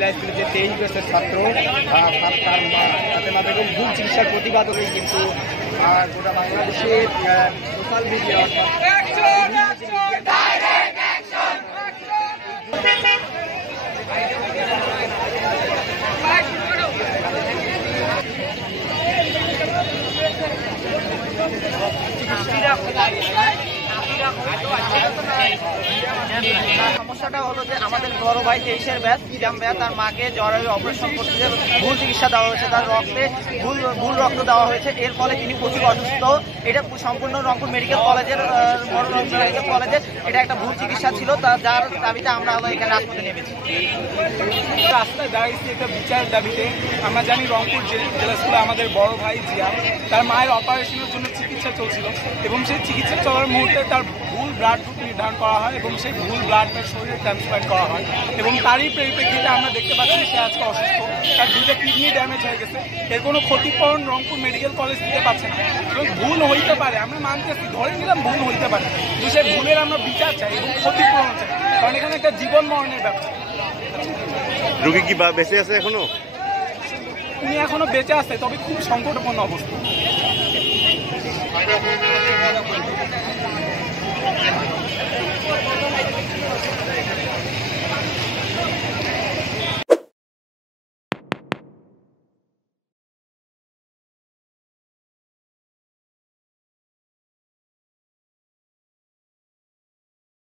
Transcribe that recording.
জেলা স্কুলের যে 23 বছরের ছাত্র তার ফাতেমা বেগম ভুল চিকিৎসার প্রতিবাদকে কিন্তু গোটা বাংলাদেশের সোশ্যাল মিডিয়া সমস্যাটা হলো যে আমাদের বড় ভাই 23-এর ব্যাচ ইরাম ভাইয়া তার মাকে জ্বরে অপারেশন করতে যে ভুল চিকিৎসা দেওয়া হয়েছে, তার রক্তে ভুল রক্ত দেওয়া হয়েছে। এর ফলে তিনি প্রচুর অসুস্থ। এটা সম্পূর্ণ রংপুর মেডিকেল কলেজের বড় রংপুর মেডিকেল কলেজের এটা একটা ভুল চিকিৎসা ছিল, যার দাবিতে আমরা এখানে রাজপথে নেমেছি। রাস্তায় দাঁড়িয়েছি একটা বিচার দাবিতে। আমরা জানি রংপুর জেলা স্কুলে আমাদের বড় ভাই জিয়াম তার মায়ের অপারেশনের জন্য চিকিৎসা চলছিল এবং সেই চিকিৎসা চলার মুহূর্তে তার ভুল ব্লাড গ্রুপ নির্ধারণ করা হয় এবং সেই ভুল ব্লাড তার শরীরে ট্রান্সপ্লান্ট করা হয় এবং তারই পরিপ্রেক্ষিতে আমরা দেখতে পাচ্ছি সে আজকে অসুস্থ, তার দুটো কিডনি ড্যামেজ হয়ে গেছে। এর কোনো ক্ষতিপূরণ রংপুর মেডিকেল কলেজ দিতে পারছে না এবং ভুল হইতে পারে, আমরা মানতেছি, ধরে নিলাম ভুল হইতে পারে, কিন্তু সেই ভুলের আমরা বিচার চাই এবং ক্ষতিপূরণ চাই, কারণ এখানে একটা জীবন মরণের ব্যাপার। রোগী কি বেঁচে আছে এখনো? উনি এখনো বেঁচে আছে, তবে খুব সংকটপূর্ণ অবস্থা।